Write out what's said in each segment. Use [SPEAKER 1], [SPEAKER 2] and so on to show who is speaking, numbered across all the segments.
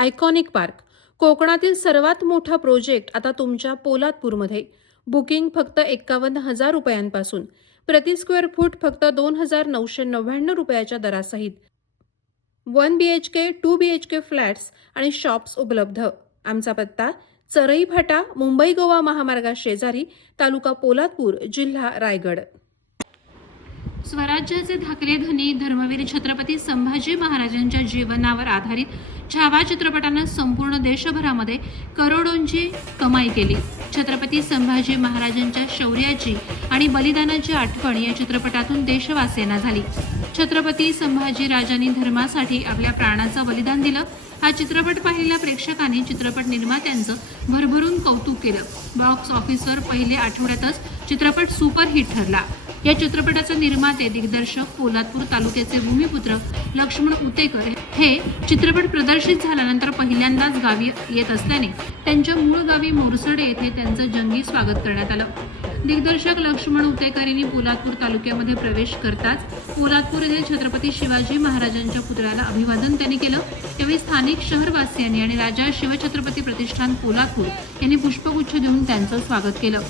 [SPEAKER 1] Iconic park. कोकणातील सर्वात मोठा प्रोजेक्ट आता तुमच्या पोलादपूरमध्ये. बुकिंग फक्त एक्कावन्न हजार रुपयांपासून. प्रति स्क्वेअर फूट फक्त दोन हजार नऊशे नव्याण्णव रुपयाच्या दरासहित. One B H K two B H K flats आणि शॉप्स उपलब्ध. आमचा पत्ता चरई फाटा मुंबई गोवा महामार्गा शेजारी तालुका पोलादपूर जिल्हा रायगड. स्वराज्याचे धाकले धनी धर्मवीर छत्रपती संभाजी महाराजांच्या जीवनावर आधारित छावा चित्रपटानं संपूर्ण देशभरामध्ये करोडोंची कमाई केली. छत्रपती संभाजी महाराजांच्या शौर्याची आणि बलिदानाची आठवण या चित्रपटातून देशवासियांना झाली. छत्रपती संभाजी राजांनी धर्मासाठी आपल्या प्राणाचं बलिदान दिलं. हा चित्रपट पाहिलेल्या प्रेक्षकांनी चित्रपट निर्मात्यांचं भरभरून कौतुक केलं. बॉक्स ऑफिसवर पहिले आठवड्यातच चित्रपट सुपरहिट ठरला. या चित्रपटाचे निर्माते दिग्दर्शक पोलादपूर तालुक्याचे भूमिपुत्र लक्ष्मण उतेकर हे चित्रपट प्रदर्शित झाल्यानंतर पहिल्यांदाच गावी येत असल्याने त्यांच्या मूळ गावी मोरसडे येथे त्यांचं जंगी स्वागत करण्यात आलं. दिग्दर्शक लक्ष्मण उतेकर यांनी पोलादपूर तालुक्यामध्ये प्रवेश करताच पोलादपूर येथील छत्रपती शिवाजी महाराजांच्या पुतळ्याला अभिवादन त्यांनी केलं. यावेळी स्थानिक शहरवासियांनी आणि राजा शिवछत्रपती प्रतिष्ठान पोलादपूर यांनी पुष्पगुच्छ देऊन त्यांचं स्वागत केलं.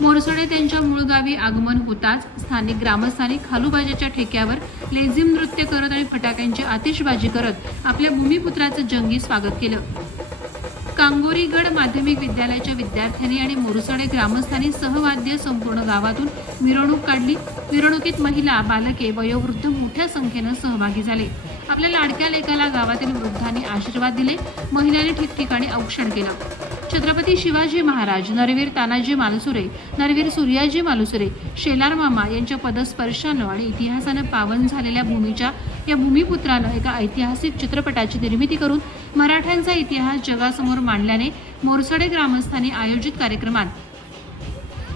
[SPEAKER 1] मोरसडे त्यांच्या मूळ गावी आगमन होताच स्थानिक ग्रामस्थांनी खालूबाजाच्या ठेक्यावर लेझिम नृत्य करत आणि फटाक्यांची आतिषबाजी करत आपल्या भूमिपुत्राचं जंगी स्वागत केलं. कांगोरीगड माध्यमिक विद्यालयाच्या विद्यार्थ्यांनी आणि मोरसडे ग्रामस्थांनी सहवाद्य संपूर्ण गावातून मिरवणूक काढली. मिरवणुकीत महिला बालके वयोवृद्ध मोठ्या संख्येनं सहभागी झाले. आपल्या लाडक्या लेकाला गावातील वृद्धांनी आशीर्वाद दिले. महिलांनी ठिकठिकाणी औक्षण केलं. छत्रपती शिवाजी महाराज नरवीर तानाजी मालुसुरे नरवीर सूर्याजी मालुसुरे शेलार मामा यांच्या पदस्पर्शानं आणि इतिहासानं पावन झालेल्या भूमीच्या या भूमिपुत्रानं एका ऐतिहासिक चित्रपटाची निर्मिती करून मराठ्यांचा इतिहास जगासमोर मांडल्याने मोरसडे ग्रामस्थांनी आयोजित कार्यक्रमात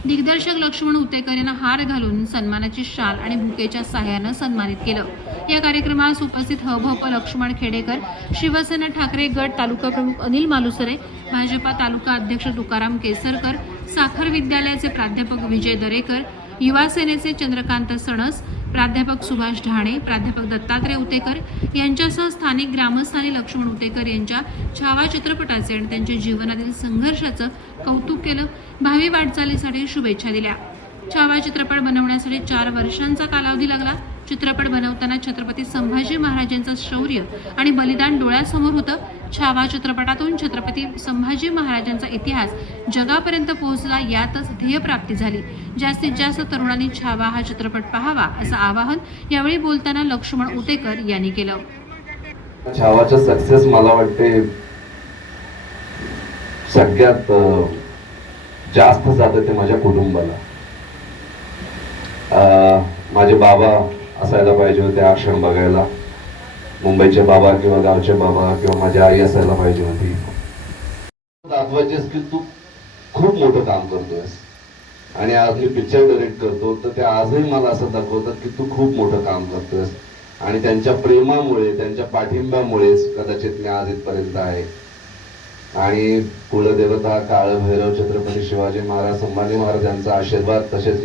[SPEAKER 1] दिग्दर्शक लक्ष्मण उतेकर यांना हार घालून सन्मानाची शाल आणि भुकेच्या सहाय्यानं सन्मानित केलं. या कार्यक्रमास उपस्थित हभप लक्ष्मण खेडेकर शिवसेना ठाकरे गट तालुका प्रमुख अनिल मालुसरे भाजपा तालुका अध्यक्ष तुकाराम केसरकर साखर विद्यालयाचे प्राध्यापक विजय दरेकर युवा सेनेचे चंद्रकांत सणस प्राध्यापक सुभाष ढाणे प्राध्यापक दत्तात्रय उतेकर यांच्यासह स्थानिक ग्रामस्थानी लक्ष्मण उतेकर यांच्या छावा चित्रपटाचे आणि त्यांच्या जीवनातील संघर्षाचं कौतुक केलं. भावी वाटचालीसाठी शुभेच्छा दिल्या. छावा चित्रपट बनवण्यासाठी चार वर्षांचा कालावधी लागला. चित्रपट बनवताना छत्रपती संभाजी महाराजांचं शौर्य आणि बलिदान डोळ्यासमोर होतं. छावा चित्रपटातून छत्रपती संभाजी महाराजांचा इतिहास जगापर्यंत पोहोचला यातच ध्येयप्राप्ती झाली. जास्तीत जास्त तरुणांनी छावा हा चित्रपट पाहावा असं आवाहन यावेळी बोलताना लक्ष्मण उतेकर यांनी केलं.
[SPEAKER 2] छावाचा सक्सेस मला वाटते सगळ्यात जास्त जातं ते माझ्या कुटुंबाला. अं, माझे बाबा असायला पाहिजे होते आक्षण बघायला. मुंबईचे बाबा किंवा गावचे बाबा किंवा माझी आई असायला पाहिजे होती. दाखवायचीस की तू खूप मोठं काम करतोयस. आणि आज मी पिक्चर डिरेक्ट करतो तर ते आजही मला असं दाखवतात की तू खूप मोठं काम करतोयस. आणि त्यांच्या प्रेमामुळे त्यांच्या पाठिंब्यामुळेच कदाचित मी आज इथपर्यंत आहे. आणि कुलदेवता काळभैरव छत्रपती शिवाजी महाराज संभाजी महाराजांचा आशीर्वाद तसेच